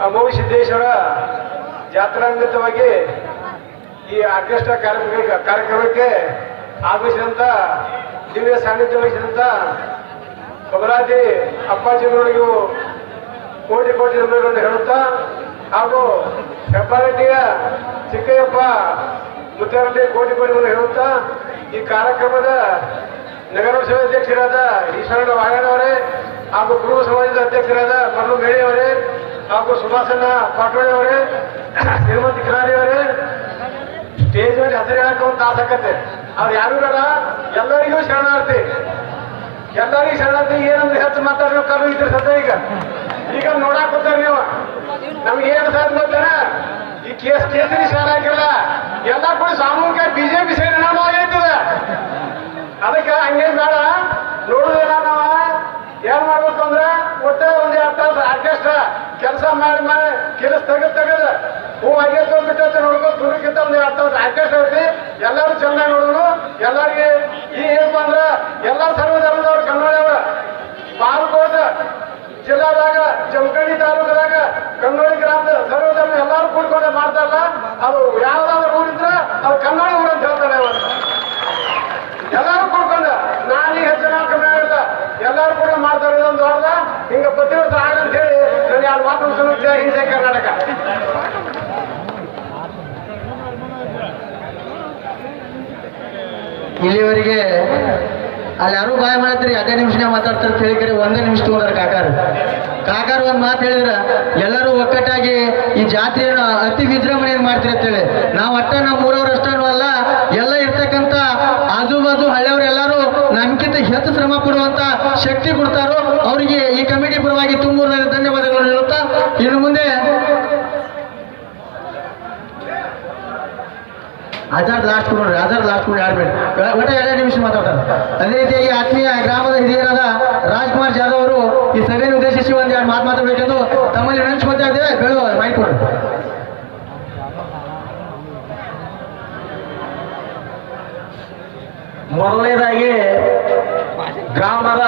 ಅಮೋಘ ಸಿದ್ದೇಶ್ವರ ಜಾತ್ರಾಂಗತವಾಗಿ ಈ ಆರ್ಕೆಸ್ಟ್ರಾ ಕಾರ್ಯಕ್ರಮಕ್ಕೆ ಕಾರ್ಯಕ್ರಮಕ್ಕೆ ಆಗಮಿಸಿದಂತ ದಿವ್ಯ ಸಾನ್ನಿಧ್ಯ ವಹಿಸಿದಂತ ಅಪ್ಪಾಜಿ ಅಪ್ಪಾಜಿಗಳಿಗೂ ಕೋಟಿ ಕೋಟಿ ರೂಪಾಯಿಗಳನ್ನು ಹೇಳುತ್ತಾ ಹಾಗೂ ಹೆಬ್ಬಾರೆಡ್ಡಿಯ ಚಿಕ್ಕಯ್ಯಪ್ಪ ಮುದ್ದೆ ಕೋಟಿ ಕೋಟಿಗಳನ್ನು ಹೇಳುತ್ತಾ ಈ ಕಾರ್ಯಕ್ರಮದ ನಗರಸಭೆ ಅಧ್ಯಕ್ಷರಾದ ಈಶ್ವರಣ್ಣ ವಾಯಣ್ಣವರೇ ಹಾಗೂ ಕುರುಬ ಸಮಾಜದ ಅಧ್ಯಕ್ಷರಾದ ಮರಳು ಮೇಳಿಯವರೇ ಹಾಗೂ ಸುಭಾಷಣ್ಣ ಪಾಟೋಳಿ ಅವರೇ, ಶ್ರೀಮತಿ ಕಿರಾರಿ ಅವರೇ, ಸ್ಟೇಜ್ ಮೇಲೆ ಹೆಸರು ಹೇಳಕ್ಕೆ ಒಂದು ತಾಸಕತ್ತೆ ಅವ್ರು ಯಾರು ಇರಲ್ಲ? ಎಲ್ಲರಿಗೂ ಶರಣಾರ್ಥಿ. ಎಲ್ಲರಿಗೂ ಶರಣಾರ್ಥಿ. ಏನಂದ್ರೆ ಹೆಚ್ಚು ಮಾತಾಡೋ ಕಲ್ಲು ಇದ್ರೆ ಸದ್ಯ ಈಗ. ಈಗ ನೋಡಕ್ ಬರ್ತಾರ ನೀವು. ನಮ್ಗೆ ಏನು ಸಾಧ್ಯ ಗೊತ್ತೇನ? ಈ ಕೇಸ್, ಕೇಸರಿ ಶರಣ ಹಾಕಿಲ್ಲ ಎಲ್ಲ ಕೂಡ ಸಾಮೂಹಿಕ ಬಿಜೆಪಿ ಸೇರಿ ನಾವು ಆಗ್ತದ ಅದಕ್ಕೆ ಹಂಗೇನ್ ಬೇಡ. ನೋಡುದಿಲ್ಲ ನಾವ ಏನ್ ಮಾಡ್ಬೇಕು ಅಂದ್ರೆ ಒಟ್ಟ ಒಂದ್ ಎರಡ್ ತಾಸು ಆರ್ಕೆಸ್ಟ್ರಾ ಕೆಲಸ ಮಾಡಿ ಮಾಡಿ ಕೆಲಸ ತೆಗೆದ್ ತೆಗೆದು ಹೂ ಆಗೈತೆ ಬಿಟ್ಟೈತೆ ನೋಡ್ಕೊ ದೂರಕ್ಕಿಂತ ಒಂದ್ ಎರಡ್ ತಾಸು ಆರ್ಕೆಸ್ಟ್ರಾ ಐತಿ ಎಲ್ಲರೂ ಚೆನ್ನಾಗಿ ನೋಡೋದು ಎಲ್ಲರಿಗೆ ಈ ಏನ್ ಬಂದ್ರೆ ಎಲ್ಲ ಸರ್ವ ಧರ್ಮದವ್ರು ಕನ್ನಡವ್ರ ಬಾಲ್ಕೋಟ ಜಿಲ್ಲಾದಾಗ, ಜಮಖಂಡಿ ತಾಲೂಕದಾಗ ಕಂಗೋಳಿ ಗ್ರಾಮದ ಸರ್ವ ಎಲ್ಲಾರು ಕೂಡ್ಕೊಂಡು ಮಾಡ್ತಾರಲ್ಲ, ಅದು ಯಾವ್ದಾದ್ರು ಊರಿದ್ರೆ ಅದು ಕನ್ನಡ ಊರು ಅಂತ ಹೇಳ್ತಾರೆ ಅವರು ಎಲ್ಲರೂ ಕೂಡ್ಕೊಂಡು ನಾನೀಗ ಹೆಚ್ಚಿನ ಕಮ್ಮಿ ಆಗಿಲ್ಲ ಎಲ್ಲರೂ ಕೂಡ ಮಾಡ್ತಾರೆ ಇದೊಂದು ದೊಡ್ಡದ ಹಿಂಗ ಪ್ರತಿ ವರ್ಷ ಆಗಂತ ಹೇಳಿ ನಾನು ಯಾರು ಮಾತು ಮುಗಿಸ್ಕೊಂಡು ಹಿಂದೆ ಕರ್ನಾಟಕ. ಇಲ್ಲಿವರೆಗೆ ಅಲ್ಲಿ ಯಾರು ಬಾಯ್ ಮಾಡತ್ರಿ ಅದೇ ನಿಮಿಷನೇ ಮಾತಾಡ್ತಾರೆ ಅಂತ ಹೇಳಿಕರೆ ಒಂದೇ ನಿಮಿಷ ತಗೊಂಡ್ರ ಕಾಕಾರು. ಕಾಕಾರು ಒಂದು ಮಾತು ಹೇಳಿದ್ರ ಎಲ್ಲರೂ ಒಕ್ಕಟ್ಟಾಗಿ ಈ ಜಾತ್ರೆಯನ್ನು ಅತಿ ವಿಜೃಂಭಣೆಯನ್ನು ಮಾಡ್ತೀರಿ ಅಂತೇಳಿ ನಾವು ಅಟ್ಟ ನಮ್ಮ ಊರವ್ರು ಶ್ರಮ ಪಡುವಂತ ಶಕ್ತಿ ಕೊಡ್ತಾರೋ ಅವರಿಗೆ ಈ ಕಮಿಟಿ ಪರವಾಗಿ ತುಂಬ ಧನ್ಯವಾದಗಳನ್ನು ಹೇಳುತ್ತಾ, ಇನ್ನು ಮುಂದೆ ಅಜಾರ್ ಲಾಸ್ಟ್ ಕೊಡ್ರಿ ಹಜಾರ್ ಲಾಸ್ಟ್ ಕೊಡಿ ಆಡ್ಬೇಡಿ ಒಟ್ಟ ಎರಡೇ ನಿಮಿಷ ಮಾತಾಡ್ತಾರೆ. ಅದೇ ರೀತಿಯಾಗಿ ಆತ್ಮೀಯ ಗ್ರಾಮದ ಹಿರಿಯರಾದ ರಾಜ್ಕುಮಾರ್ ಜಾಧವ್ ಅವರು ಈ ಸಭೆಯನ್ನು ಉದ್ದೇಶಿಸಿ ಒಂದು ಎರಡು ಮಾತು ಮಾತಾಡಬೇಕೆಂದು ತಮ್ಮಲ್ಲಿ ನೆನೆಸ್ಕೊತಾ ಇದ್ದೇವೆ. ಬೆಳು ಮೈಕ್ ಕೊಡ್ರಿ ಮೊದಲನೇದಾಗಿ ಗ್ರಾಮದ